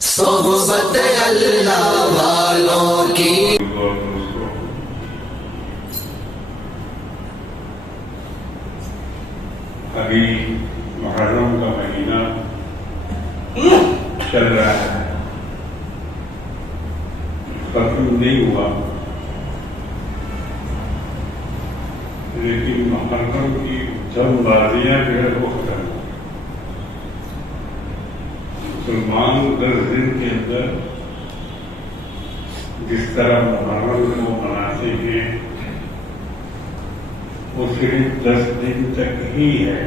صحبت اللہ والوں کی ابھی محرم کا مہینہ چل رہا ہے، ختم نہیں ہوا، لیکن محرم کی جنگ بازیاں جو ہے وہ ختم ہو۔ مسلمان 10 دن کے اندر جس طرح محرم کو مناتے ہیں وہ صرف 10 دن تک ہی ہے۔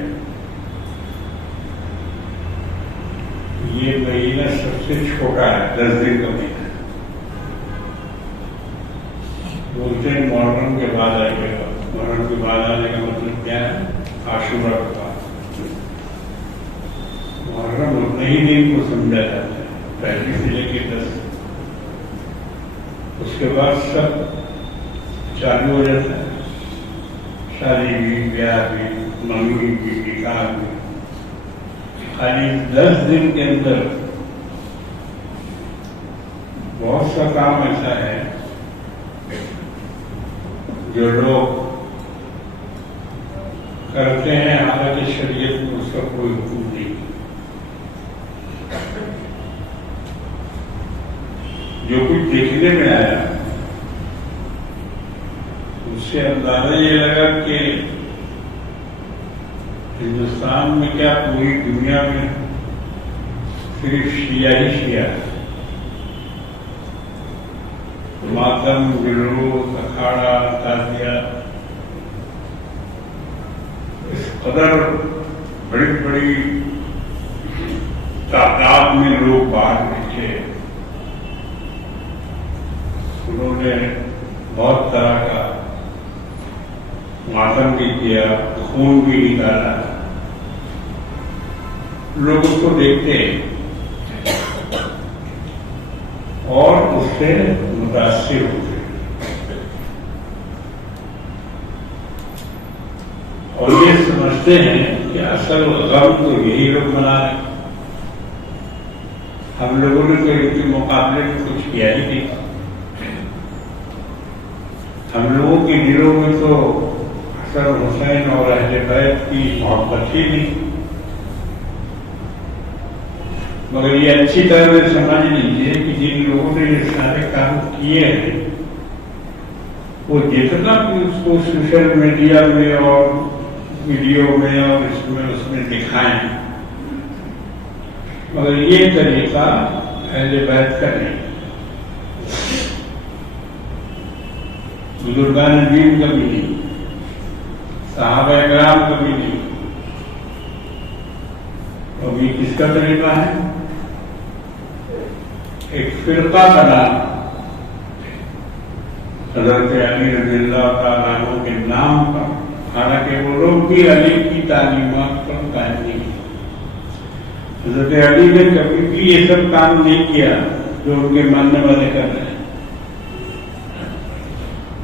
یہ مہینہ سب سے چھوٹا ہے، 10 دن کا مہینہ۔ بولتے ہیں محرم کے بعد آئے گا، محرم کے بعد آنے کا مطلب کیا ہے؟ عاشورہ کے بعد۔ محرم اتنے ہی دن کو سمجھا جاتا ہے، پہلی سے لے کے 10۔ اس کے بعد سب چالو ہو جاتا ہے، شادی بھی، بیاہ بھی، منگنی بھی، نکاح بھی۔ خالی 10 دن کے اندر بہت سا کام ایسا ہے جو لوگ کرتے ہیں، حالانکہ شریعت میں اس کا کوئی حکم نہیں۔ جو کچھ دیکھنے میں آیا اس سے اندازہ یہ لگا کہ ہندوستان میں کیا پوری دنیا میں صرف شیعہ ہی شیعہ ہے۔ ماتم، جلوس، اکھاڑا، تعزیہ، اس قدر بڑی بڑی تعداد میں لوگ باہر نکلے، انہوں نے بہت طرح کا ماتم بھی کیا، خون بھی نکالا۔ لوگ اس کو دیکھتے اور اس سے متاثر ہوتے اور یہ سمجھتے ہیں کہ اصل غم تو یہی لوگ منا رہے ہیں، ہم لوگوں نے تو ان کے مقابلے میں کچھ کیا ہی نہیں۔ ہم لوگوں کے دلوں میں تو حسن حسین اور اہل بیت کی محبت ہی نہیں۔ مگر یہ اچھی طرح سے سمجھ لیجیے کہ جن لوگوں نے یہ سارے کام کیے ہیں وہ جتنا بھی اس کو سوشل میڈیا میں اور ویڈیو میں اور اس میں دکھائیں، مگر یہ طریقہ اہل بیت کا نہیں، بزرگان دین کا بھی نہیں، صحابہ کرام کا بھی نہیں۔ اور یہ کس کا طریقہ ہے؟ ایک فرقہ کا نام حضرت علی رضی اللہ تعالیٰ عنہ کے نام پر، حالانکہ وہ لوگ بھی علی کی تعلیمات پر قائم نہیں۔ حضرت علی نے کبھی بھی یہ سب کام نہیں کیا جو ان کے ماننے والے کر رہے ہیں،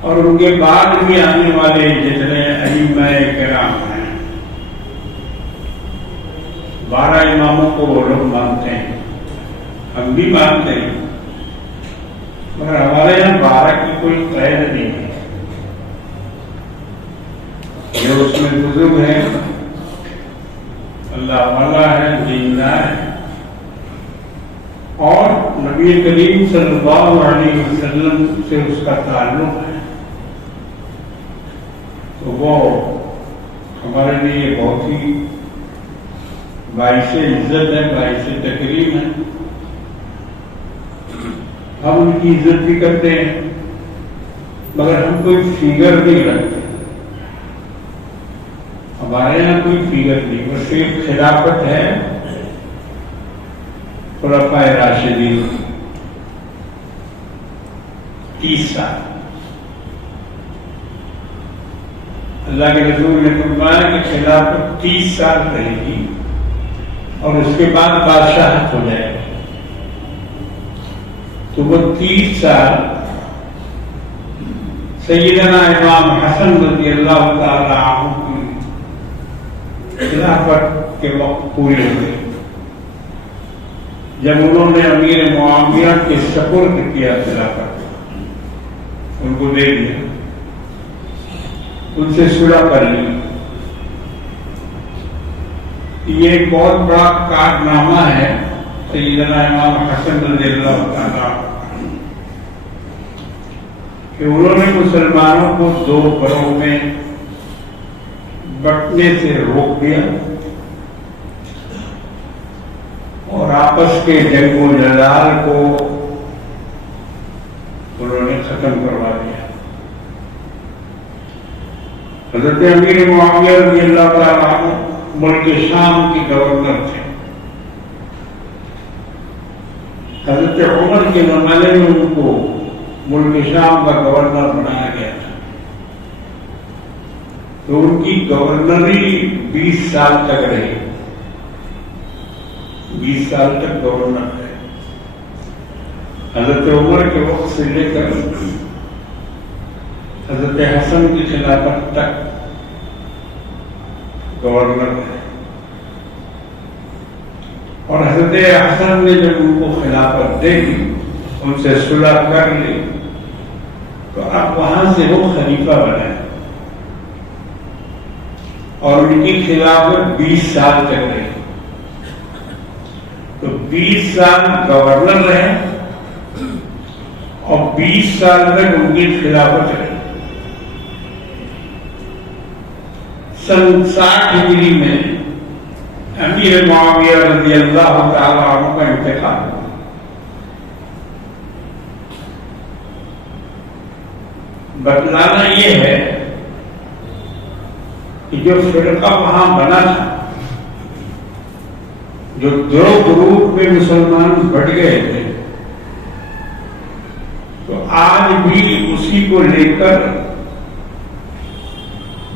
اور ان کے بعد بھی آنے والے جتنے ائمہ کرام ہیں، 12 اماموں کو وہ لوگ مانتے ہیں، ہم بھی مانتے ہیں، مگر ہمارے یہاں 12 کی کوئی قید نہیں ہے۔ جو اس میں بزرگ ہیں، اللہ والا ہے، دیندار ہے، اور نبی کریم صلی اللہ علیہ وسلم سے اس کا تعلق ہے، تو وہ ہمارے لیے بہت ہی باعث عزت ہے، باعث تکریم ہے۔ ہم ان کی عزت بھی کرتے ہیں، مگر ہم کوئی فگر نہیں رکھتے۔ ہمارے یہاں کوئی فگر نہیں، وہ صرف خلافت ہے خلفائے راشدین 30 سال۔ اللہ کے رسول نے فرمایا کہ خلافت 30 سال رہے گی اور اس کے بعد بادشاہت ہو جائے گی، تو وہ 30 سال سیدنا امام حسن رضی اللہ تعالی عنہ کی خلافت کے وقت پورے ہوئے۔ جب انہوں نے امیر معاویہ کے سپرد کیا خلافت، ان کو دے دیا، ان سے صلح کر لی، یہ ایک بہت بڑا کارنامہ ہے سیدنا امام حسن رضی اللہ تعالیٰ کہ انہوں نے مسلمانوں کو دو گروہ میں بٹنے سے روک دیا اور آپس کے جنگ و جدال کو انہوں نے ختم کروا دیا۔ حضرت امیر معاویہ رضی اللہ تعالیٰ عنہ ملک شام کے گورنر تھے۔ حضرت عمر کے زمانے میں ان کو ملک شام کا گورنر بنایا گیا تھا، تو ان کی گورنری 20 سال تک رہی، 20 سال تک گورنر رہے۔ حضرت عمر کے وقت سے لے کر حضرت حسن کی خلافت تک گورنر رہے، اور حضرت حسن نے جب ان کو خلافت دے دی، ان سے صلح کر لی، تو اب وہاں سے وہ خلیفہ بنے اور ان کی خلافت 20 سال تک رہی۔ تو 20 سال گورنر رہے اور 20 سال تک ان کی خلافت رہی۔ سن 60 ہجری میں امیر معاویہ رضی اللہ تعالیٰ عنہ کا انتقال ہوا۔ بتلانا یہ ہے کہ جو فرقہ وہاں بنا تھا، جو دو گروپ میں مسلمان بٹ گئے تھے، تو آج بھی اسی کو لے کر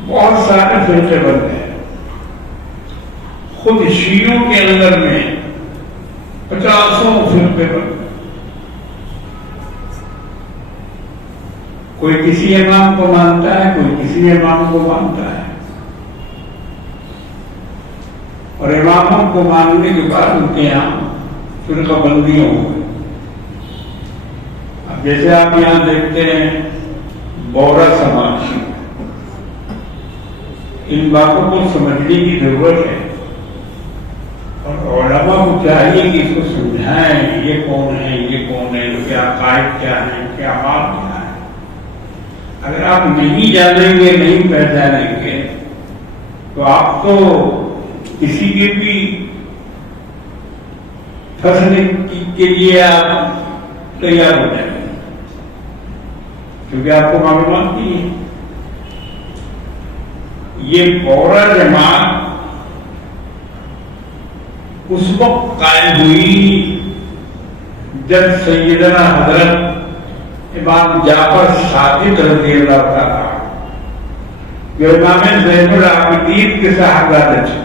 بہت سارے فرقے بن گئے۔ خود شیعوں کے اندر میں 50 فرقے بن گئے۔ کوئی کسی امام کو مانتا ہے، کوئی کسی امام کو مانتا ہے، اور اماموں کو ماننے کے بعد ان کے یہاں فرقہ بندیاں ہو گئی۔ اب جیسے آپ یہاں دیکھتے ہیں بورا سماج، ان باتوں کو سمجھنے کی ضرورت ہے، اور علماء کو چاہیے کہ اس کو سمجھائیں، یہ کون ہے، یہ کون ہے، ان کے عقائد کیا ہیں، ان کے اعمال کیا ہیں۔ اگر آپ نہیں جانیں گے، نہیں پہچانیں گے، تو آپ تو کسی کے بھی پھنسنے کے لیے آپ تیار ہو جائیں گے، کیونکہ آپ کو معلومات نہیں ہے۔ یہ بورا جماعت اس وقت قائم ہوئی جب سیدنا حضرت امام جعفر صادق رضی اللہ تعالیٰ، جو امام زین العابدین کے صاحبزادے تھے،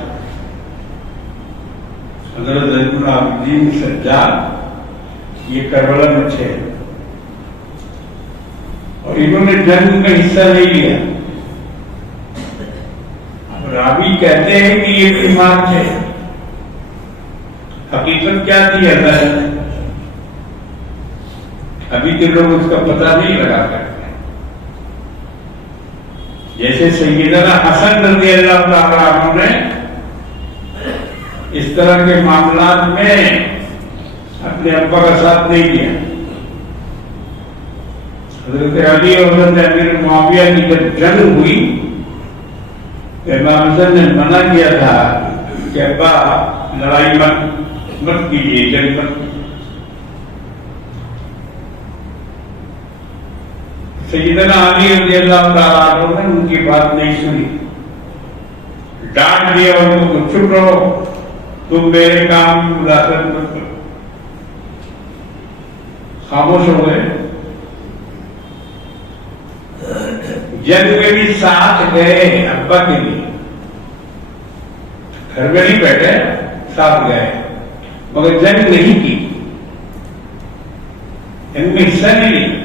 حضرت زین العابدین سجاد، یہ کربلا میں تھے اور انہوں نے جنگ میں حصہ نہیں لیا۔ اب راوی کہتے ہیں کہ یہ بیمار تھے، حقیقت کیا تھی اللہ نے ابھی کے لوگ اس کا پتہ نہیں لگا سکتے۔ جیسے سیدنا حسن رضی اللہ تعالیٰ عنہ نے اس طرح کے معاملات میں اپنے ابا کا ساتھ نہیں دیا۔ حضرت علی اور حضرت امیر معاویہ کی جب جنگ ہوئی، امام حسن نے منع کیا تھا کہ ابا لڑائی مت کیجیے، جنگ مت کیجیے۔ سیدنا علی رضی اللہ تعالیٰ عنہ نے ان کی بات نہیں سنی، ڈانٹ دیا اور ان کو چپ رہو، تم میرے کام کی مداخلت مت کرو، خاموش ہو گئے۔ جنگ میں بھی ساتھ گئے ابا کے لیے، گھر میں نہیں بیٹھے، ساتھ گئے، مگر جنگ نہیں کی، ان میں حصہ نہیں لیا،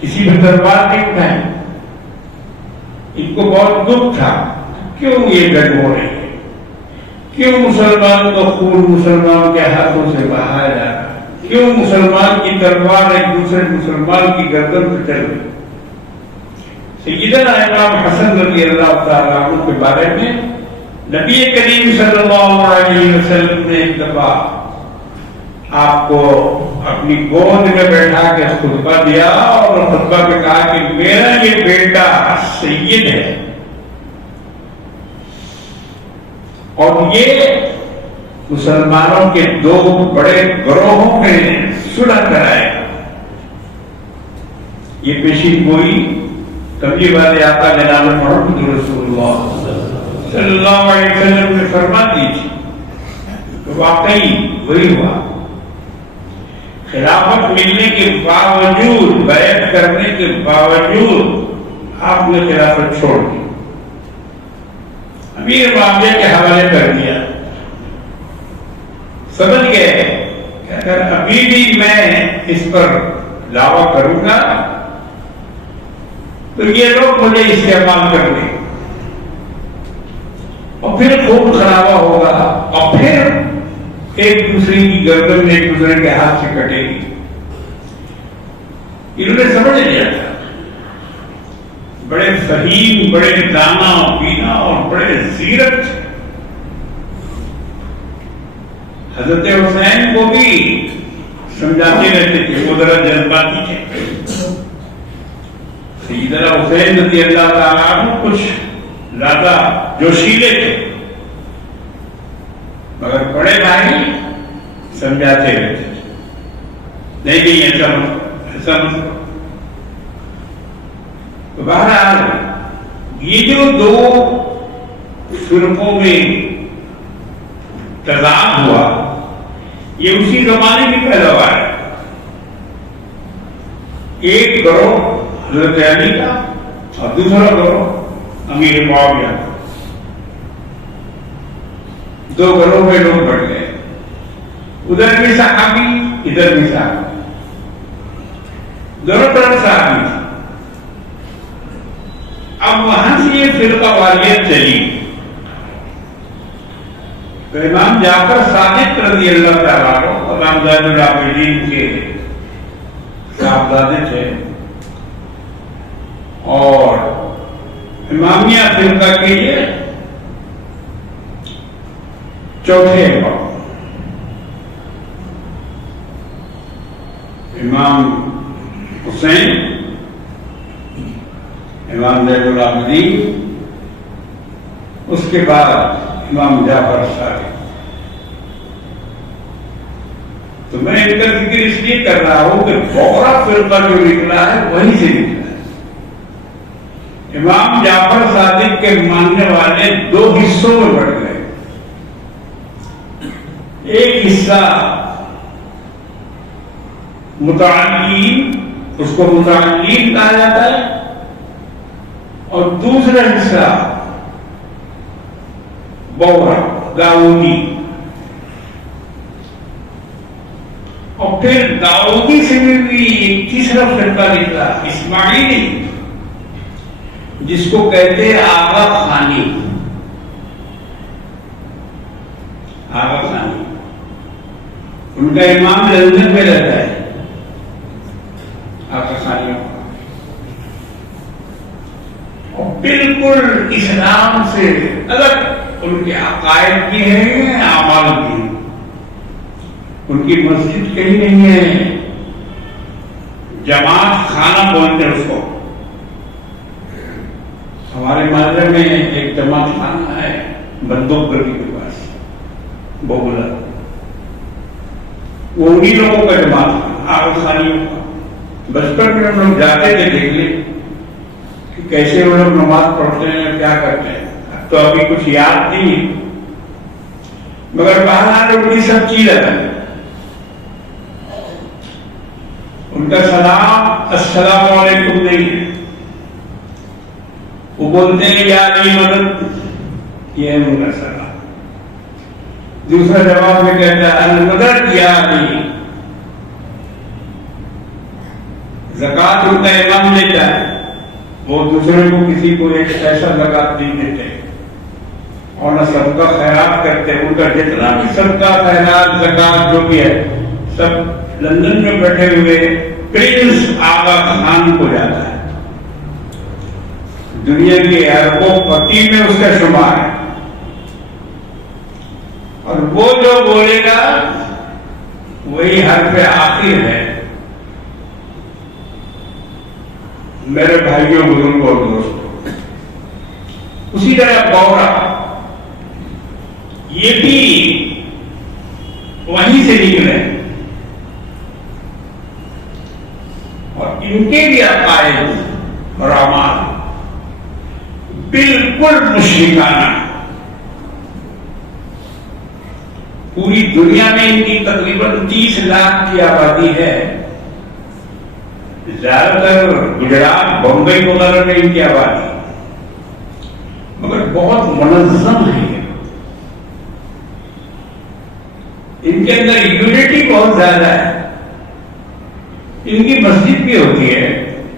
کسی بھی دربار نہیں اٹھائے۔ ان کو بہت دکھ تھا، کیوں یہ جنگ ہو رہی ہے، کیوں مسلمان کا خون مسلمان کے ہاتھوں سے بہایا جا رہا ہے؟ کیوں مسلمان کی تلوار ایک دوسرے مسلمان کی گردن پہ چل رہی؟ سیدنا امام حسن رضی اللہ تعالیٰ عنہ کے بارے میں نبی کریم صلی اللہ علیہ وسلم نے ایک دفعہ آپ کو اپنی گود میں بیٹھا کے خطبہ دیا اور خطبہ میں کہا کہ میرا یہ بیٹا سید ہے اور یہ مسلمانوں کے دو بڑے گروہوں میں صلح کرائے گا. یہ پیشین گوئی کبھی والے آقا جناب محمد رسول اللہ صلی اللہ علیہ وسلم نے فرما دی تھی. تو واقعی وہی ہوا. خلافت ملنے کے باوجود بیعت کرنے کے باوجود آپ نے خلافت چھوڑ دی, امیر معاملے کے حوالے کر دیا. سمجھ گئے کہ اگر ابھی بھی میں اس پر دعویٰ کروں گا تو یہ لوگ مجھے استعمال کر لیں اور پھر خون خرابہ ہوگا اور پھر ایک دوسرے کی گردن میں ایک دوسرے کے ہاتھ سے کٹے گی. انہوں نے سمجھ لیا تھا. بڑے فہیم, بڑے دانا بینا اور بڑے زیرت. حضرت حسین کو بھی سمجھاتے رہتے تھے, وہ ذرا جذباتی تھے. سیدنا حسین رضی اللہ تعالیٰ عنہ کچھ زیادہ جوشیلے تھے, مگر بڑے بھائی سمجھاتے رہتے تھے, نہیں نہیں ایسا مت. تو بہرحال یہ جو دو فرقوں میں تضاد ہوا یہ اسی زمانے کی پیداوار ہے. ایک گروہ حضرت علی کا اور دوسرا گروہ امیر معاویہ کا. دو گروہ میں لوگ بڑھ گئے, ادھر بھی صحابی ادھر بھی صحابی, دونوں طرف صحابی تھے. اب وہاں سے یہ فرقہ واریت چلی تو امام جعفر صادق رضی اللہ تعالیٰ عنہ امام زین العابدین کے صاحبزادے تھے اور امامیہ فرقہ کے لیے چوتھے امام حسین, امام زین العابدین, اس کے بعد امام جعفر صادق. تو میں ان کا ذکر اس لیے کر رہا ہوں کہ بورا فرقہ جو نکلا ہے وہیں سے نکلا ہے. امام جعفر صادق کے ماننے والے دو حصوں میں بڑھ گئے. ایک حصہ متعلین, اس کو متعلین کہا جاتا ہے, اور دوسرا حصہ بورا داؤدی. اور پھر داؤدی سے بھی ایک تیسرا فرقہ نکلا اسماعیلی, جس کو کہتے ہیں آغا خانی. آغا خانی ان کا امام لندن میں رہتا ہے. آغا خانی اور بالکل اسلام سے الگ ان کے عقائد کی ہیں, اعمال کی. ان کی مسجد کہیں نہیں ہے, جماعت خانہ بولتے ہیں اس کو. ہمارے محلے میں ایک جماعت خانہ ہے بندوق گڑی کے پاس, بوگلا, وہ انہی لوگوں کا جماعت خانہ, آغا خانیوں کا. بچپن میں ہم لوگ جاتے تھے دیکھ لیں کہ کیسے وہ لوگ نماز پڑھتے ہیں, کیا کرتے ہیں. تو ابھی کچھ یاد نہیں, مگر بہرحال ان کی سب چیز ہے. ان کا سلام السلام علیکم نہیں ہے, وہ بولتے ہیں یا علی مدد, یہ ہے ان کا سلام. دوسرا جواب میں کہتا ہے المدد یا علی. زکات ان کا امام لیتا ہے, وہ دوسرے کو کسی کو ایک ایسا زکات نہیں دیتے. اور نہ سب کا خیرات کرتے. ان کا جتنا بھی سب کا خیرات زکات جو بھی ہے سب لندن میں بیٹھے ہوئے پرنس آغا خان کو جاتا ہے. دنیا کے اربوں پتی میں اس کا شمار ہے. اور وہ جو بولے گا وہی حرف آخر ہے. میرے بھائیوں بزرگوں اور دوستوں، اسی طرح گورا یہ بھی وہیں سے نکلے اور ان کے بھی عقائد اور اعمال بالکل مشرکانہ. پوری دنیا میں ان کی تقریباً 30 لاکھ کی آبادی ہے. زیادہ تر گجرات بمبئی وغیرہ میں ان کی آبادی، مگر بہت منظم ہے. ان کے اندر یونٹی بہت زیادہ ہے. ان کی مسجد بھی ہوتی ہے.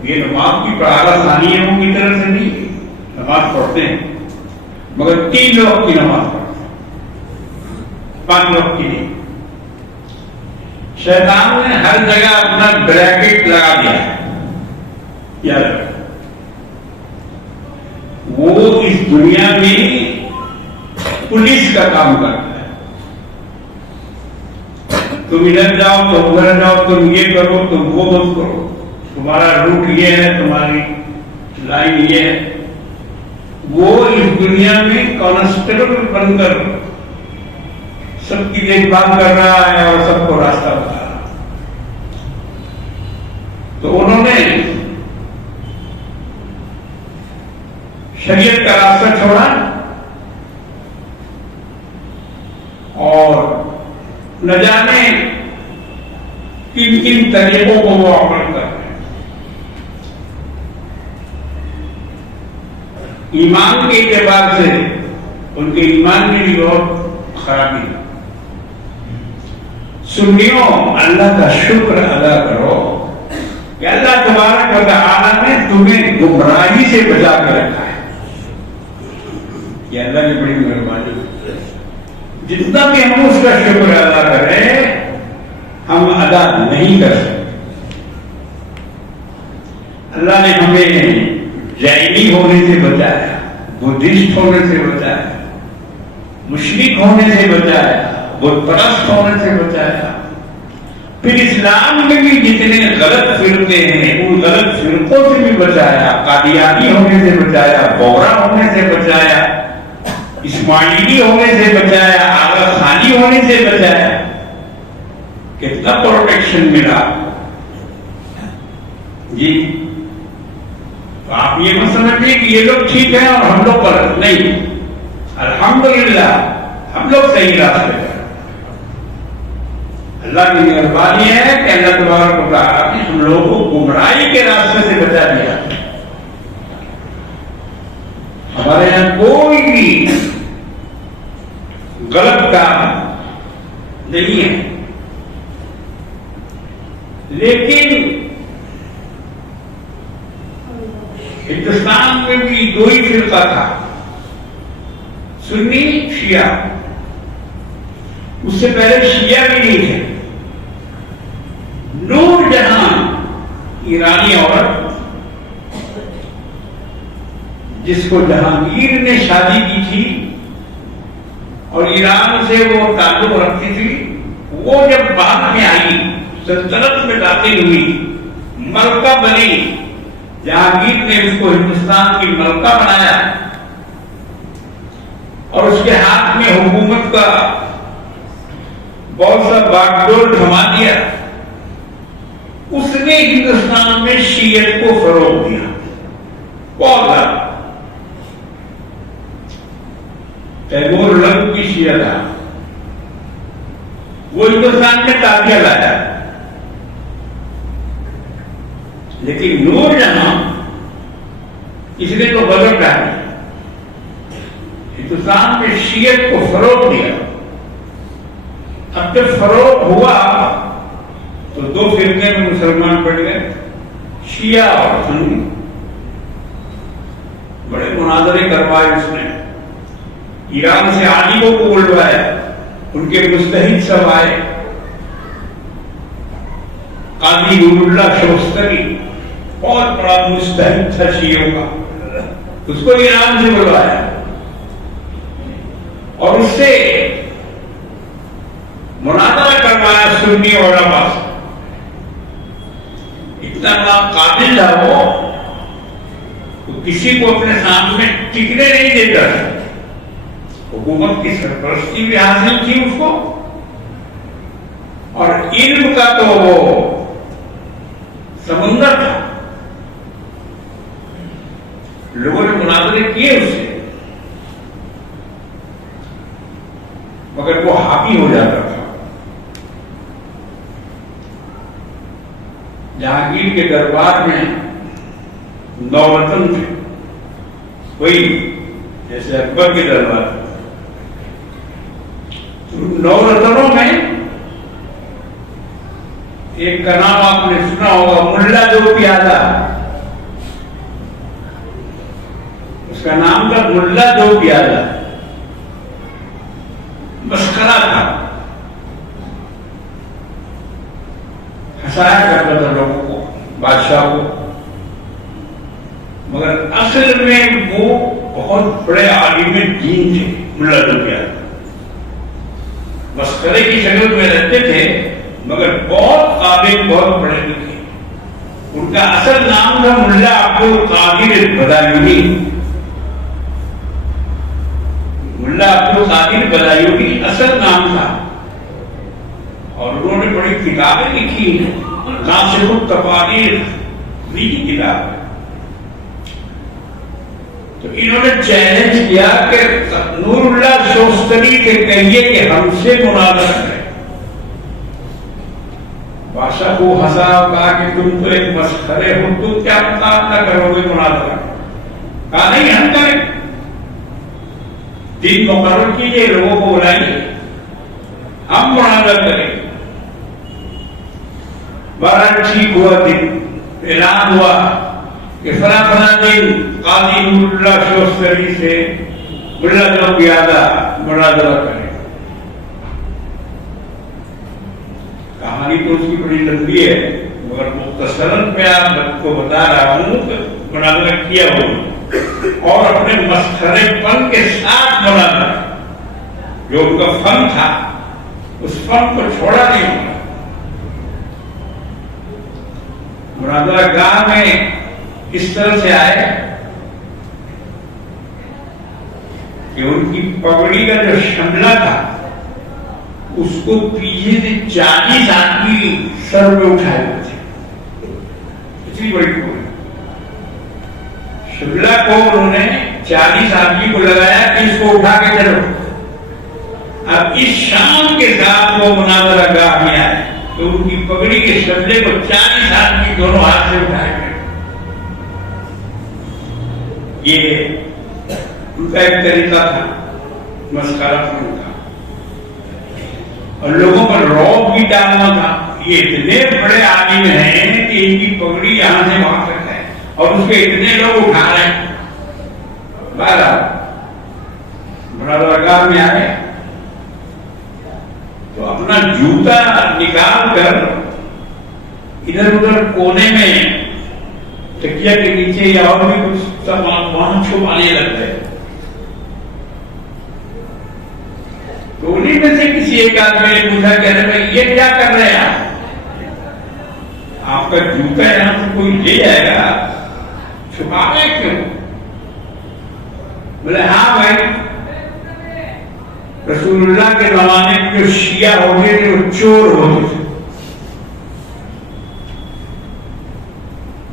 یہ نماز کی پڑھاوا ثانیوں کی طرف سے نہیں، نماز پڑھتے ہیں مگر 3 لوگ کی نماز پڑھتے ہیں، 5 لوگ کی نہیں. شیطان نے ہر جگہ اپنا بریکٹ لگا دیا ہے. یاد رکھیں، وہ اس دنیا میں پولیس کا کام کرتا ہے. تم ادھر جاؤ، تم ادھر جاؤ، تم یہ کرو، تم وہ مت کرو، تمہارا روٹ یہ ہے، تمہاری لائن یہ ہے. وہ اس دنیا میں کانسٹیبل بن کر سب کی دیکھ بھال کر رہا ہے اور سب کو راستہ بتا رہا ہے. تو انہوں نے شریعت کا راستہ چھوڑا اور نہ جانے کن کن طریقوں کو وہ عمل کر رہے ہیں. ایمان کے اعتبار سے ان کے ایمان میں بھی بہت خرابی ہے. سنیوں، اللہ کا شکر ادا کرو کہ اللہ تبارک و تعالیٰ نے تمہیں گمراہی سے بچا کر رکھا ہے. یہ اللہ کی بڑی مہربانی. جتنا بھی ہم اس کا شکر ادا کریں ہم ادا نہیں کر سکتے. اللہ نے ہمیں جینی ہونے سے بچایا، بدھسٹ ہونے سے بچایا، مشرک ہونے سے بچایا، بت پرست ہونے سے بچایا. پھر اسلام میں بھی جتنے غلط فرقے ہیں ان غلط فرقوں سے بھی بچایا. قادیانی ہونے سے بچایا، بورا ہونے سے بچایا، اسماعیلی ہونے سے بچایا، آغا خانی ہونے سے بچایا. کتنا پروٹیکشن ملا جی. تو آپ یہ مت سمجھیے کہ یہ لوگ ٹھیک ہیں اور ہم لوگ غلط نہیں. الحمدللہ ہم لوگ صحیح راستے پر. اللہ کی مہربانی ہے کہ اللہ تبارک و تعالیٰ نے ہم لوگوں کو گمراہی کے راستے سے بچا دیا. ہمارے یہاں کوئی بھی غلط کام نہیں ہے. لیکن ہندوستان میں بھی 2 ہی فرقہ تھا، سنی شیعہ. اس سے پہلے شیعہ بھی نہیں تھے. نور جہاں ایرانی عورت جس کو جہانگیر نے شادی کی تھی اور ایران سے وہ تعلق رکھتی تھی، وہ جب بعد میں آئی سلطنت میں داخل ہوئی، ملکہ بنی. جہانگیر نے اس کو ہندوستان کی ملکہ بنایا اور اس کے ہاتھ میں حکومت کا بہت سا باغ ڈور تھما دیا. اس نے ہندوستان میں شیعت کو فروغ دیا بہت زیادہ. تیمور لنگ کی شیعہ تھا، وہ ہندوستان میں تابعہ لایا. لیکن نور جہاں اس نے تو غلط ڈالی، ہندوستان میں شیعت کو فروغ دیا. اب جب فروغ ہوا تو 2 فرقے میں مسلمان پڑ گئے، شیعہ اور سنی. بڑے مناظرے کروائے اس نے. ایران سے عالموں کو بلوایا، ان کے مستحد سب آئے. قاضی نور اللہ شوستری بہت بڑا مستحد تھا شیعوں کا، اس کو ایران سے بلوایا اور اس سے مناظرہ کروایا سنی علماء سے. اتنا بڑا قابل تھا وہ کسی کو اپنے سامنے ٹکنے نہیں دیتا تھا. حکومت کی سرپرستی بھی حاصل تھی اس کو، اور علم کا تو وہ سمندر تھا. لوگوں نے مناظرے کیے اس سے، مگر وہ حاوی ہو جاتا تھا. جہانگیر کے دربار میں نورتن تھے، وہی جیسے اکبر کے دربار. نورتنوں میں ایک کا نام آپ نے سنا ہوگا، ملا جو پیادہ. اس کا نام تھا ملا جو پیادہ. مسخرہ تھا، ہنسایا کرتا تھا لوگوں کو، بادشاہ کو، مگر اصل میں وہ بہت بڑے عالم دین تھے. ملا جو پیادہ مسخرے کی شکل میں رہتے تھے مگر بہت قابل، بہت بڑے لکھے. ان کا اصل نام تھا ملا عبد القادر بدایونی. ملا عبد القادر بدایونی اصل نام تھا، اور انہوں نے بڑی کتابیں لکھی. ناصر التفاریر کی کتاب. تو انہوں نے چیلنج کیا کہ نور اللہ شوستری کے کہیے کہ ہم سے مناظرہ کریں. بادشاہ کو ہنسا، کہا کہ تم تو ایک مسخرے ہو، تم کیا مطالبہ کرو گے مناظرہ؟ کہا نہیں، ہم کریں. دن مقرر کیجیے، لوگوں کو بلائیے، ہم مناظرہ کریں. بڑا ٹھیک ہوا، دن اعلان ہوا کہ فلاں فلاں دن قاضی نور اللہ شوستری سے ملا جو پیادہ مناظرہ کریں. کہانی تو اس کی بڑی لمبی ہے، مگر مختصراً میں آپ کو بتا رہا ہوں کہ مناظرہ کیا ہو، اور اپنے مسخرے پن کے ساتھ مناظرہ، جو ان کا فن تھا اس فن کو چھوڑا نہیں ہوگا. مناظرہ گاہ میں اس طرح سے آئے کہ ان کی پگڑی کا جو شملہ تھا اس کو پیچھے سے 40 آدمی سر میں اٹھائے ہوئے تھے. اتنی بڑی پگڑی شملہ کو انہوں نے 40 آدمی کو لگایا کہ اس کو اٹھا کے چلو. اب اس شان کے ساتھ وہ مناظرہ گاہ میں آئے تو ان کی پگڑی کے شملے کو 40 آدمی دونوں ہاتھ سے اٹھائے گئے. یہ ان کا ایک طریقہ تھا مسخرہ کرنے کا، اور لوگوں پر رعب بھی ڈالنا تھا. یہ اتنے بڑے عالم ہیں کہ ان کی پگڑی یہاں سے وہاں تک ہے اور اس کے اتنے لوگ اٹھا رہے ہیں. بہرحال مناظرہ گاہ میں آئے تو اپنا جوتا نکال کر ادھر ادھر کونے میں تکیا کے نیچے یا اور بھی کچھ سامان وہاں چھپانے لگ گئے. تو انہیں میں سے کسی ایک آدمی نے پوچھا کہ ارے بھائی یہ کیا کر رہے ہیں آپ کا جوتا یہاں سے کوئی لے جائے گا، چھپا رہے کیوں؟ بولے ہاں بھائی، رسول اللہ کے زمانے میں جو شیعہ ہوتے تھے وہ چور ہوتے تھے.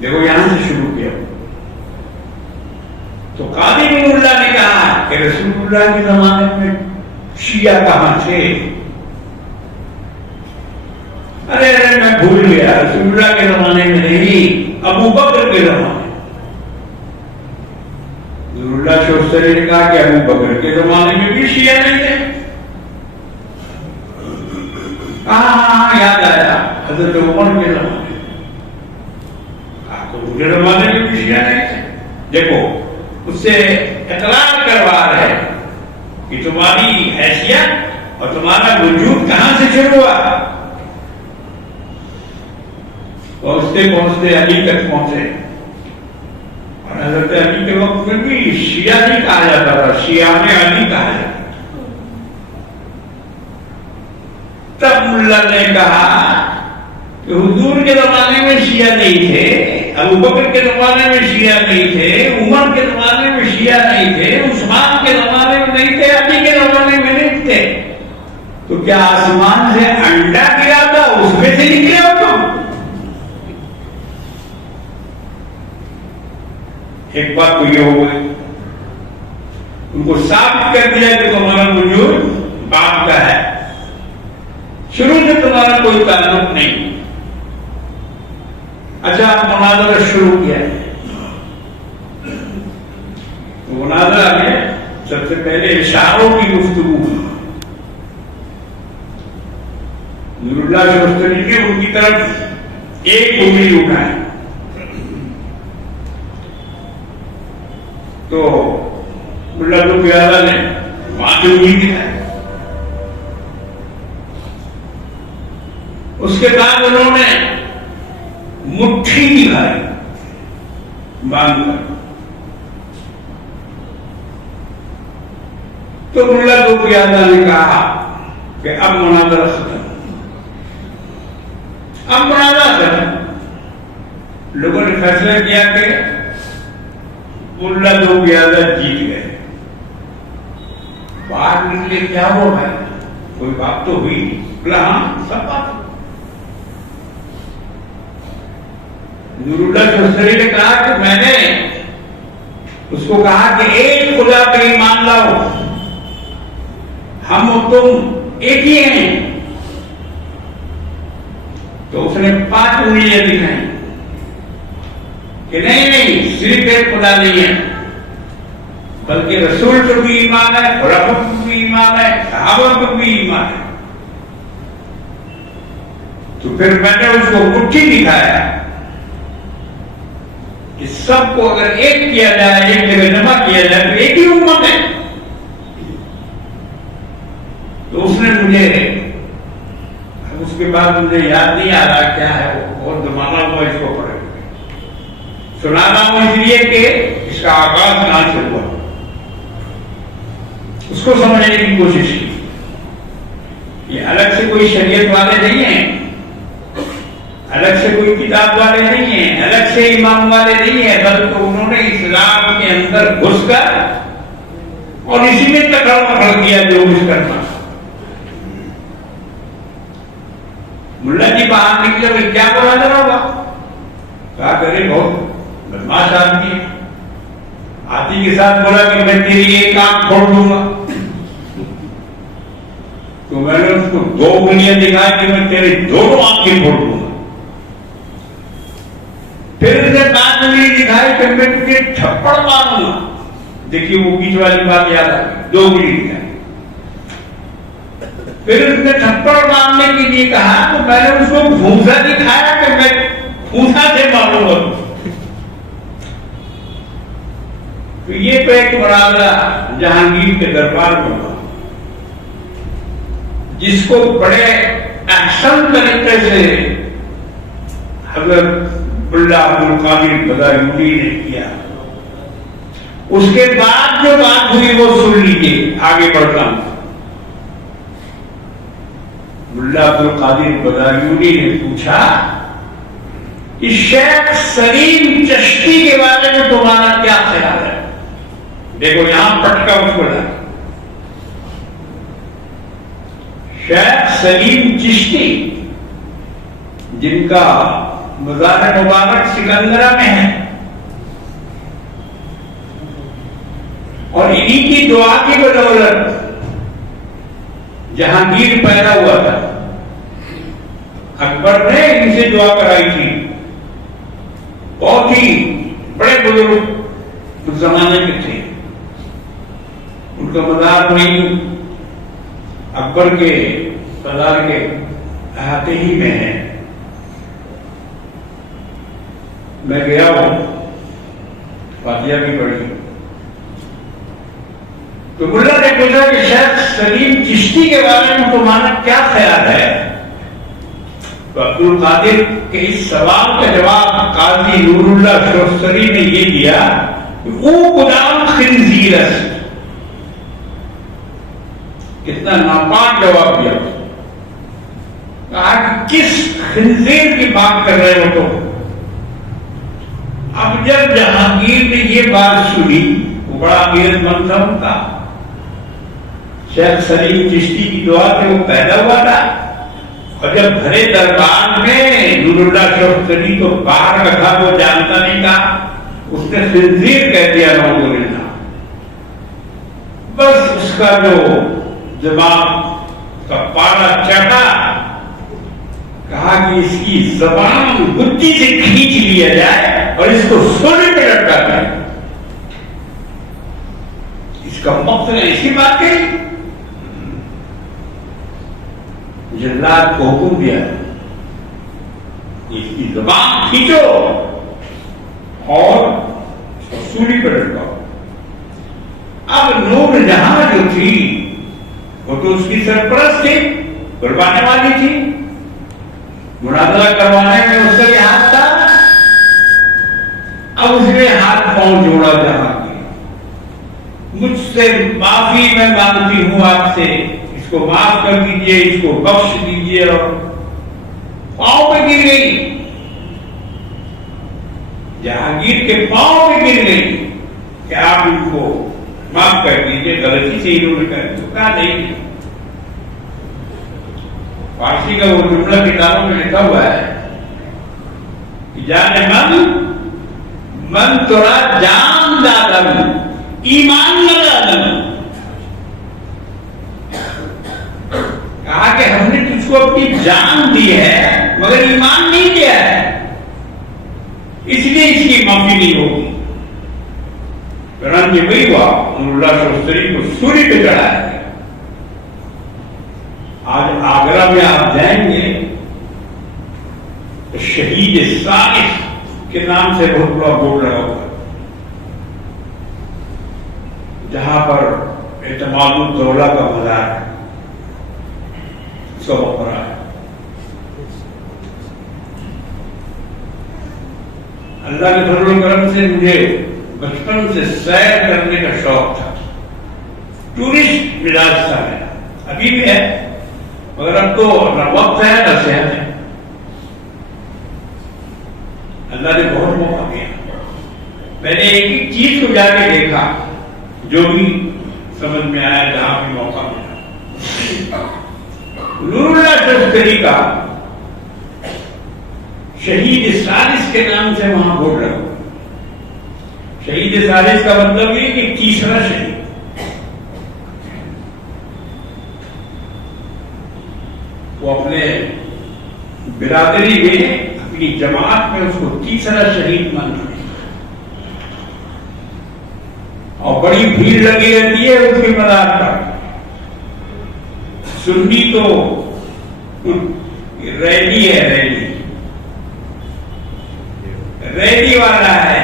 دیکھو یہاں سے شروع کیا. تو قاضی نور اللہ نے کہا کہ رسول اللہ کے زمانے میں شیعہ کہاں تھے؟ ارے میں بھول گیا، رسول اللہ کے زمانے میں نہیں، ابو بکر کے زمانے. نور اللہ شوستری نے کہا کہ ابو بکر کے زمانے میں بھی شیعہ نہیں تھے. ہاں یاد آیا، حضرت عمر کے زمانے کے زمانے میں بھی شیعہ نہیں تھے. دیکھو اس سے اقرار کروا رہے کہ تمہاری حیثیت اور تمہارا وجود کہاں سے شروع ہوا. پہنچتے علی تک پہنچے. اور حضرت علی کے وقت میں بھی شیعہ نہیں کہا جاتا تھا, شیعہ میں علی کہا جاتا. تب ملا نے کہا کہ حضور کے زمانے میں شیعہ نہیں تھے, ابوبکر کے زمانے میں شیعہ نہیں تھے, عمر کے زمانے میں شیعہ نہیں تھے, عثمان کے زمانے میں نہیں تھے, علی کے زمانے میں نہیں تھے. تو کیا آسمان سے انڈا گرا تھا اس میں سے نکلے ہو تم؟ ایک بات تو یہ ہو گئی, ان کو ثابت کر دیا کہ تمہارا وجود باپ کا ہے, شروع سے تمہارا کوئی تعلق نہیں. اچھا, آپ مناظرہ شروع کیا ہے. مناظرہ میں سب سے پہلے اشاروں کی گفتگو. نور اللہ شمستری نے ان کی طرف ایک انگلی اٹھائی تو ملا تو پیالہ نے وہاں سے انگلی دکھائی. اس کے بعد انہوں نے مٹھی دکھائی باندھ کر. تو ملا تو پیالہ نے کہا کہ اب مناظرہ ختم, اب مناظرہ ختم. لوگوں نے فیصلہ کیا کہ ملا دو پیالہ جیت گئے. باہر نکلے کیا ہوا بھائی, کوئی بات تو ہوئی؟ بولا ہاں سب بات. نور اللہ شمستری نے کہا کہ میں نے اس کو کہا کہ ایک خدا پہ ایمان لاؤ, ہم اور تم ایک ہی ہیں. تو اس نے 5 انگلیاں دکھائیں کہ نہیں, صرف ایک خدا نہیں ہے, بلکہ رسول پر بھی ایمان ہے, خلفاء پر بھی ایمان ہے, صحابہ پر بھی ایمان ہے. تو پھر میں نے اس کو مٹھی دکھایا کہ سب کو اگر ایک کیا جائے, ایک جگہ جمع کیا جائے تو ایک ہی امت ہے. تو اس نے مجھے, اس کے بعد مجھے یاد نہیں آ رہا کیا ہے وہ, بہت زمانہ ہوا اس کو پڑھے, سنانا ہوں اس لیے کہ اس کا آغاز کہاں سے ہوا, اس کو سمجھنے کی کوشش کی. یہ الگ سے کوئی شریعت والے نہیں ہیں, الگ سے کوئی کتاب والے نہیں ہیں, الگ سے امام والے نہیں ہیں, بلکہ انہوں نے اسلام کے اندر گھس کر اور اسی میں تکڑ پکڑ کیا جو کچھ کرنا. ملا جی باہر نکلے, بھائی کیا بولا جا رہا ہوگا, کہا کرے بہت بدماش آدمی ہے. ہاتھی کے ساتھ بولا کہ میں تیری ایک آنکھ پھوڑ دوں گا. تو میں نے اس کو 2 انگلیاں دکھائی کہ میں تیری دونوں آنکھیں پھوڑ دوں گا. پھر اس نے 5 انگلی دکھائی کہ میں تجھے تھپڑ ماروں گا. دیکھیے وہ بیچ والی بات یاد آ گئی, 2 انگلی دکھائی. پھر اس نے تھپڑ مارنے کے لیے کہا تو میں نے اس کو پھونسا دکھایا کہ میں پھونسا سے ماروں گا. تو یہ تو ایک مناظرہ جہانگیر کے دربار میں ہوا, جس کو بڑے احسن طریقے سے حضرت ملا عبدالقادر بدایونی نے کیا. اس کے بعد جو بات ہوئی وہ سن لیجیے, آگے بڑھتا ہوں. ملا عبدالقادر بدایونی نے پوچھا کہ شیخ سلیم چشتی کے بارے میں تمہارا کیا خیال ہے؟ دیکھو یہاں پٹکا اس کو لا. شیخ سلیم چشتی جن کا مزار مبارک سکندرہ میں ہے, اور انہی کی دعا کی بدولت جہانگیر پیدا ہوا تھا. اکبر نے ان سے دعا کرائی تھی. بہت ہی بڑے بزرگ اس زمانے کے تھے. ان کا مزار وہیں اکبر کے مزار کے احاطے ہی میں ہے. میں گیا ہوں, فاتحہ بھی پڑھی. تو ملا نے پوچھا کہ شیخ سلیم چشتی کے بارے میں تمہارا کیا خیال ہے؟ تو عبد القادر کے اس سوال کا جواب قاضی نور اللہ شوستری نے یہ دیا کہ وہ غلام خنزیر است. کتنا ناپاک جواب دیا. کہا کہ کس خنزیر کی بات کر رہے ہو تم؟ اب جب جہانگیر نے یہ بات سنی، وہ بڑا غیرت مند تھا ان کا، شیخ سلیم چشتی کی دعا سے وہ پیدا ہوا تھا، اور جب بھرے دربار میں نور اللہ شوستری تو باہر کا تھا، وہ جانتا نہیں تھا، اس نے خنزیر کہہ دیا نعوذ باللہ. بس اس کا جو دماغ کا پارا چڑھا، کہا کہ اس کی زبان گدی سے کھینچ لیا جائے اور اس کو سونے پہ لٹکا دیا. اس کا مقصد ہے اسی بات کہی. جلاد کو حکم دیا اس کی زبان کھینچو اور سولی پہ لٹکاؤ. اب نور جہاں جو تھی وہ تو اس کی سرپرست تھی، کروانے والی تھی، مناظرہ کروانے میں اس کا یہ ہاتھ تھا. اب اس نے ہاتھ پاؤں جوڑا جہاں کی، مجھ سے معافی میں مانگتی ہوں آپ سے، اس کو معاف کر دیجئے، اس کو بخش دیجئے. اور پاؤں پہ گر گئی، جہانگیر کے پاؤں پہ گر گئی کہ آپ ان کو معاف کر دیجئے، غلطی سے انہوں نے کر دیا. کہا نہیں. فارسی کا وہ جملہ کتابوں میں لکھا ہوا ہے کہ جانے من تورا جان دادم ایمان نہ دادم. کہا کہ ہم نے تجھ کو اپنی جان دی ہے مگر ایمان نہیں دیا ہے، اس لیے اس کی معافی نہیں ہوگی. یہ وہی ہوا، نور اللہ شوستری کو سولی پہ چڑھایا. آج آگرہ میں آپ جائیں گے تو شہید ثالث کے نام سے بہت بڑا بورڈ لگا ہوا، جہاں پر اعتماد الدولہ کا مزار ہے، اس کا مقبرہ ہے. اللہ کے فضل و کرم سے مجھے بچپن سے سیر کرنے کا شوق تھا، ٹورسٹ مزاج تھا میرا، ابھی بھی ہے، مگر اب تو نہ وقت ہے نہ صحت ہے. اللہ نے بہت موقع دیا. میں نے ایک ایک چیز کو جا کے دیکھا، جو بھی سمجھ میں آیا جہاں بھی موقع ملا. نور اللہ شوستری کا شہید ثالث کے نام سے وہاں بورڈ لگا. شہید ثالث کا مطلب یہ کہ تیسرا شہید. وہ اپنے برادری میں، اپنی جماعت میں اس کو تیسرا شہید مانتے ہیں، اور بڑی بھیڑ لگی رہتی ہے اس کے مزار پر. سنی تو ریلی ہے، ریلی والا ہے.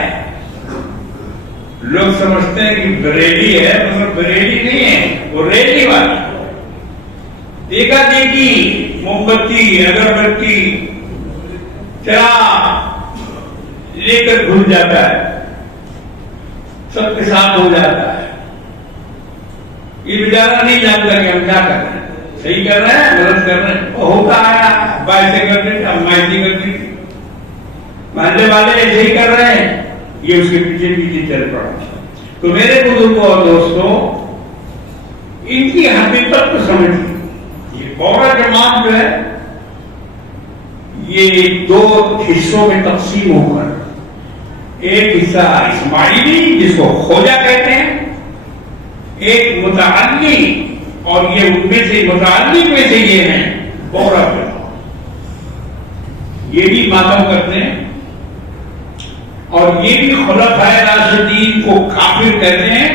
لوگ سمجھتے ہیں کہ بریلی ہے، مگر بریلی نہیں ہے، وہ ریلی والا. دیکھا دیکھی، موم بتی، اگربتی، چراغ لے کر گھل جاتا ہے، سب کے ساتھ ہو جاتا ہے. یہ بیچارہ نہیں جانتا کہ ہم کیا کر رہے ہیں، صحیح کر رہے ہیں غلط کر رہے ہیں. ہوتا آیا بائیں کر دیتے، امائیں کر دیتے، محلے والے ایسے ہی کر رہے ہیں، یہ اس کے پیچھے پیچھے چل پڑا. تو میرے بزرگوں اور دوستوں، ان کی حقیقت کو سمجھیں. یہ بورا جماعت جو ہے یہ دو حصوں میں تقسیم ہو کر، ایک حصہ اسماعیلی جس کو خوجہ کہتے ہیں، ایک متعلی، اور یہ ان میں سے متعلی میں سے یہ ہیں بورا جماعت. یہ بھی ماتم کرتے ہیں اور یہ بھی خلفائے راشدین کو کافر کہتے ہیں،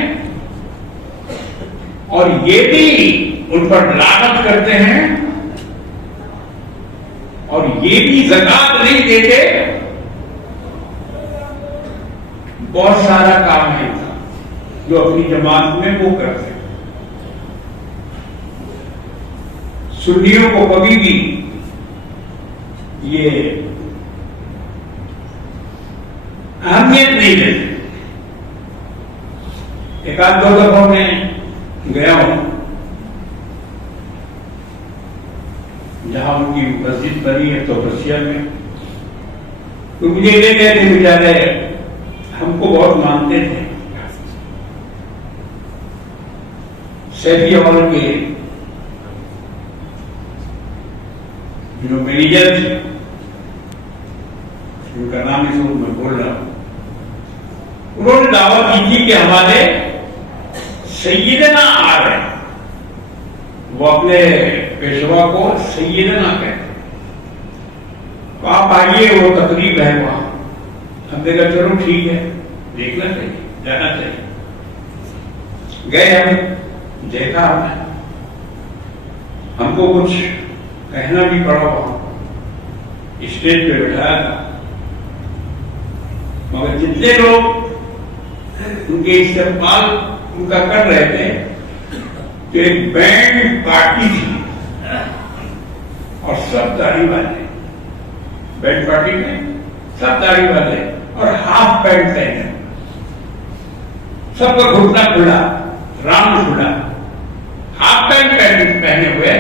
اور یہ بھی ان پر لعنت کرتے ہیں، اور یہ بھی زکات نہیں دیتے. بہت سارا کام ہے جو اپنی جماعت میں وہ کرتے ہیں. سنیوں کو کبھی بھی یہ اہمیت نہیں دیتے. ایک آدھ دو دفعہ میں گیا ہوں جہاں ان کی مسجد بنی ہے تو رشیا میں، تو مجھے لے گئے تھے بیچارے، ہم کو بہت مانتے تھے. سیفی ہال کے جو مینیجر تھے، ان کا نام اس وقت میں بول رہا ہوں، انہوں نے دعوت کی تھی کہ ہمارے سیدنا آ رہے ہیں. وہ اپنے پیشوا کو سیدنا کہتے ہیں. تو آپ آئیے، وہ تقریب ہے وہاں. ہم نے کہا چلو ٹھیک ہے، دیکھنا چاہیے، جانا چاہیے. گئے ہم، دیکھا ہم کو کچھ کہنا بھی پڑا وہاں. اسٹیج پہ بٹھایا تھا، مگر جتنے لوگ ان کے استقبال ان کا کر رہے تھے تو ایک بینڈ پارٹی تھی اور سب داڑھی والے. بینڈ پارٹی میں سب داڑھی والے اور ہاف پینٹ پہنے، سب کا گھٹنا کھلا، رام کھلا، ہاف پینٹ پہنے ہوئے،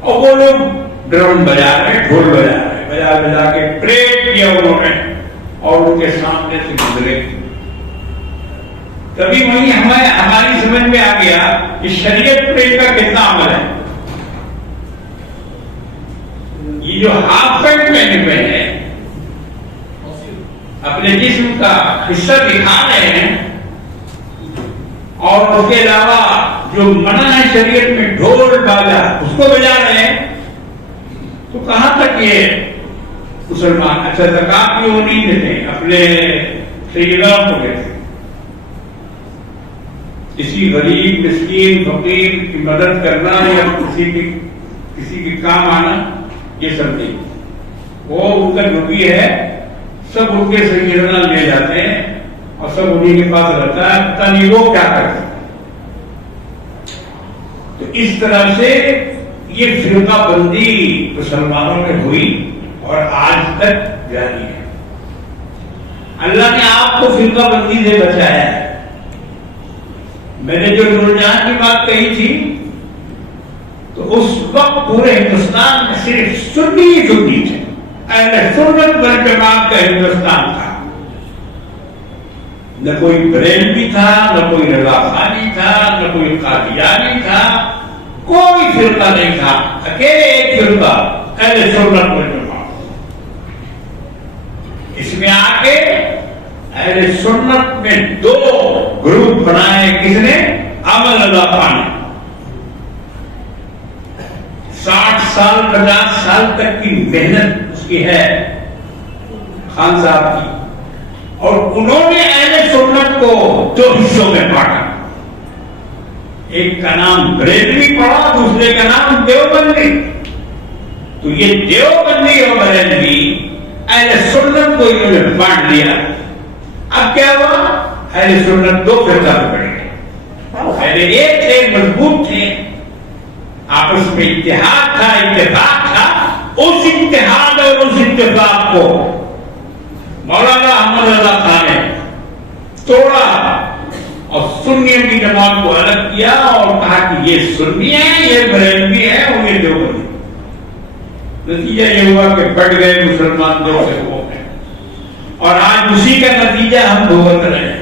اور وہ لوگ ڈرم بجا رہے، ڈھول بجا رہے، بجا بجا کے پریڈ کیا انہوں نے اور ان کے سامنے سے گزرے. کبھی وہیں ہماری سمجھ میں آ گیا کہ شریعت پریڈ کا کتنا عمل ہے. یہ جو ہاف پینٹ پہنے ہوئے ہیں اپنے جسم کا حصہ دکھا رہے ہیں، اور اس کے علاوہ جو منع ہے شریعت میں ڈھول باجا اس کو بجا رہے ہیں. تو کہاں تک یہ مسلمان اچھا زکات کیوں نہیں دیتے، اپنے سیدنا کو دیتے. کسی غریب مسکین فقیر کی مدد کرنا یا کسی کے کام آنا، یہ سب نہیں. وہ ان کا جو بھی ہے سب ان کے سیدنا لے جاتے ہیں اور سب انہیں کے پاس رہتا ہے، پتہ نہیں وہ کیا کرتے. تو اس طرح سے یہ فرقہ بندی مسلمانوں میں ہوئی اور آج تک جاری ہے. اللہ نے آپ کو فرقہ بندی سے بچایا ہے. میں نے جو نورجہاں کی بات کہی تھی تو اس وقت پورے ہندوستان میں صرف سنی تھے، اہل سنت والجماعت کا ہندوستان تھا. نہ کوئی بریلوی تھا، نہ کوئی رضا خانی تھا، نہ کوئی قادیانی تھا، کوئی فرقہ نہیں تھا. اکیلے ایک فرقہ اہل سنت والجماعت. اس میں آ کے اہل سنت میں دو گروپ بنائے. کس نے؟ احمد رضا خان. 60 سال 50 سال تک کی محنت اس کی ہے خان صاحب کی، اور انہوں نے اہل سنت کو دو حصوں میں بانٹا. ایک کا نام بریلوی پڑا، دوسرے کا نام دیوبندی. تو یہ دیوبندی اور بریلوی اہل سنت کو انہوں نے بانٹ لیا. اب کیا ہوا؟ اہل سنت دو فرقہ میں پڑ گئے. پہلے ایک تھے، مضبوط تھے، آپس میں اتحاد تھا، اتفاق تھا. اس اتحاد اور اس اتفاق کو مولانا احمد رضا خان نے توڑا اور سنیوں کی جماعت کو الگ کیا اور کہا کہ یہ سنی ہے، یہ بریلوی ہے اور یہ دیوبندی. نتیجہ یہ ہوا کہ بڑھ گئے مسلمان دو فرقوں میں، اور آج اسی کا نتیجہ ہم بھگت رہے ہیں.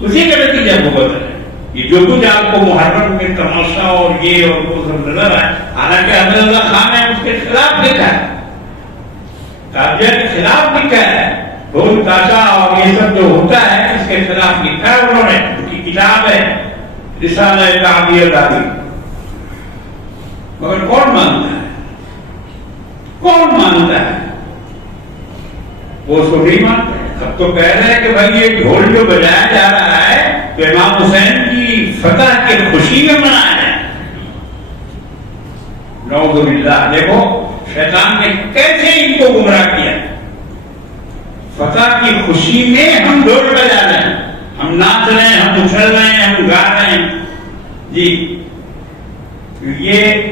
اسی کا نتیجہ بھگت رہے ہیں. یہ جو کچھ آپ کو محرم میں تماشا اور یہ اور وہ سب نظر آئے، حالانکہ احمد رضا خان نے اس کے خلاف لکھا ہے، تابعہ کے خلاف لکھا ہے. ڈھول تاشا اور یہ سب جو ہوتا ہے اس کے خلاف لکھا ہے انہوں نے. ان کی کتاب ہے رسالہ تعبیر داری. مگر کون مانتا ہے؟ کون مانتا ہے؟ وہ اس کو نہیں مانتے. اب تو کہہ رہے ہیں کہ بھائی یہ ڈھول جو بجایا جا رہا ہے تو امام حسین کی فتح کی خوشی میں منایا ہے. نعوذ باللہ. دیکھو شیطان نے کیسے ان کو گمراہ کیا. فتح کی خوشی میں ہم ڈھول بجا رہے ہیں، ہم ناچ رہے ہیں، ہم اچھل رہے ہیں، ہم گا رہے ہیں. جی یہ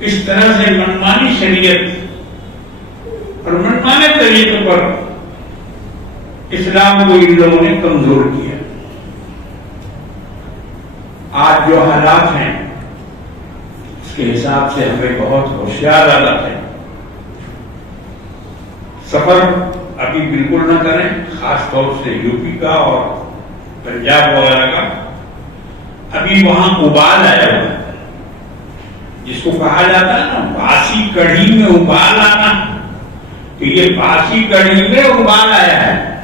اس طرح سے منمانی شریعت اور منمانے طریقے پر اسلام کو ان لوگوں نے کمزور کیا. آج جو حالات ہیں اس کے حساب سے ہمیں بہت ہوشیار حالات ہے. سفر ابھی بالکل نہ کریں، خاص طور سے یو پی کا اور پنجاب وغیرہ کا. ابھی وہاں ابال آیا ہوا ہے، جس کو کہا جاتا ہے نا باسی کڑھی میں ابال آنا، کہ یہ باسی کڑھی میں ابال آیا ہے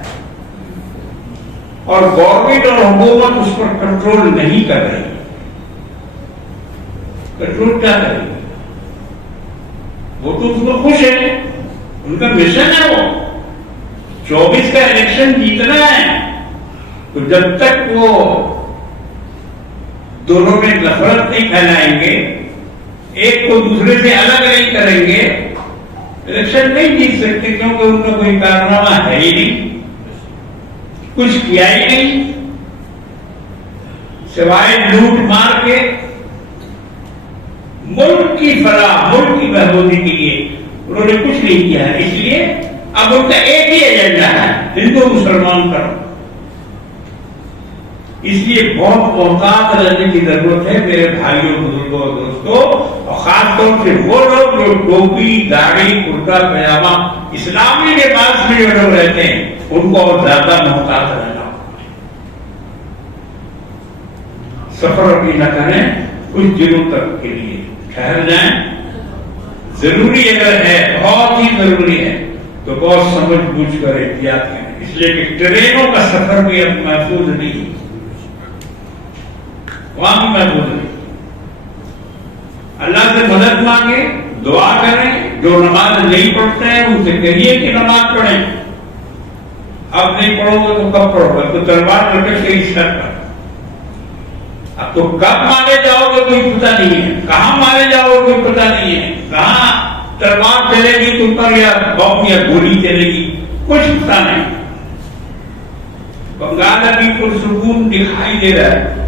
اور گورنمنٹ اور حکومت اس پر کنٹرول نہیں کر رہی. کنٹرول کیا کرے گی؟ وہ تو اس میں خوش ہے، ان کا مشن ہے. وہ 24 کا الیکشن جیتنا ہے، تو جب تک وہ دونوں میں نفرت نہیں پھیلائیں گے، ایک کو دوسرے سے الگ نہیں کریں گے، الیکشن نہیں جیت سکتے. کیونکہ ان کا کوئی کارنامہ ہے ہی نہیں، کچھ کیا ہی نہیں سوائے لوٹ مار کے. ملک کی فلاح، ملک کی بہبودی کے لیے انہوں نے کچھ نہیں کیا ہے. اس لیے اب ان کا ایک ہی ایجنڈا ہے، ہندو مسلمان کرو. اس لیے بہت محتاط رہنے کی ضرورت ہے میرے بھائیوں، بزرگوں اور دوستوں، اور خاص طور سے وہ لوگ جو ٹوپی، داڑھی، کرتا پائجامہ اسلامی لباس میں جو لوگ رہتے ہیں ان کو اور زیادہ محتاط رہنا. سفر بھی نہ کریں، کچھ دنوں تک کے لیے ٹھہر جائیں. ضروری اگر ہے، بہت ہی ضروری ہے تو بہت سمجھ بوجھ کر احتیاط کریں. اس لیے کہ ٹرینوں کا سفر بھی اب محفوظ نہیں، وہاں بھی محفوظ نہیں. اللہ سے مدد مانگے، دعا کریں. جو نماز نہیں پڑھتے ہیں ان سے کہیے کہ نماز پڑھیں. اب نہیں پڑھو گے تو کب پڑھو گے؟ تو تلوار لٹک کے اس سر پر. اب تو کب مارے جاؤ گے کوئی پتہ نہیں ہے، کہاں مارے جاؤ گے کوئی پتہ نہیں ہے، کہاں تلوار چلے گی تم پر یا بم یا گولی چلے گی، کچھ پتہ نہیں. بنگال ابھی پرسکون دکھائی دے رہا ہے،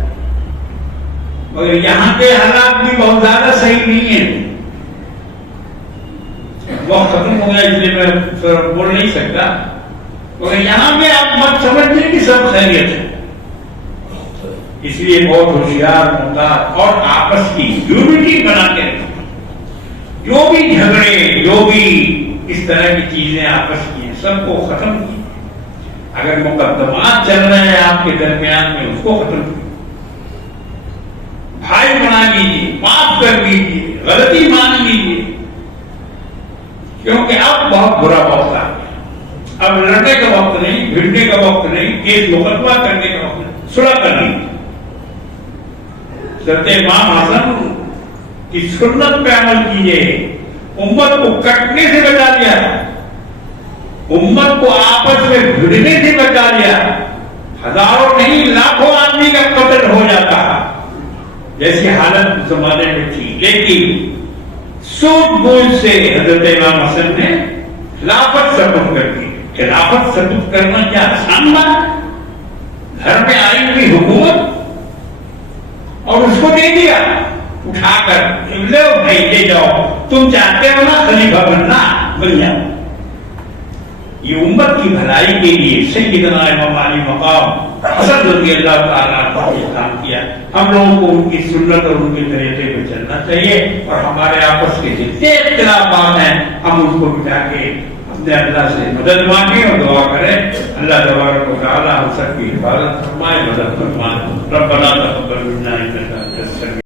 مگر یہاں کے حالات بھی بہت زیادہ صحیح نہیں ہیں. وقت ختم ہو گیا اس لیے میں بول نہیں سکتا، مگر یہاں میں آپ مت سمجھیں کہ سب خیریت ہے. اس لیے بہت ہوشیار محتاط اور آپس کی یونٹی بنا کے رکھیں. جو بھی جھگڑے، جو بھی اس طرح کی چیزیں آپس کی ہیں سب کو ختم کیجیے. اگر مقدمات چل رہے ہیں آپ کے درمیان میں اس کو ختم کیجیے. بھائی بنا لیجیے، معاف کر دیجیے، غلطی مان لیجیے. کیونکہ اب بہت برا وقت آ گیا. اب لڑنے کا وقت نہیں، بھیڑنے کا وقت نہیں، کیس مقدمہ کرنے کا وقت نہیں، صلح کرنی. حضرت امام حسن کی سنت پہ عمل کیجیے. امت کو کٹنے سے بچا لیا، امت کو آپس میں بھیڑنے سے بچا لیا. ہزاروں نہیں لاکھوں آدمی کا قتل ہو جاتا جیسی حالت زمانے میں تھی. لیکن سوچ بوجھ سے حضرت امام حسن نے خلافت ثبت کر دی. خلافت ثبت کرنا کیا آسان بات ہے؟ گھر میں آئی ہوئی حکومت اور اس کو دے دیا اٹھا کر، لو بھائی لے جاؤ، تم چاہتے ہو نا خلیفہ بننا، بن جاؤ. یہ امت کی بھلائی کے لیے سیدنا امام علی مقام حسن رضی اللہ تعالیٰ عنہ نے کام کیا. ہم لوگوں کو ان کی سنت اور ان کے طریقے پہ چلنا چاہیے، اور ہمارے آپس کے جتنے اختلافات ہیں ہم ان کو مٹا کے اپنے اللہ سے مدد مانگیں اور دعا کریں. اللہ تبارک و تعالیٰ ہم سب کی حفاظت فرمائے، مدد فرمائے. ربنا تقبل منا انک انت السمیع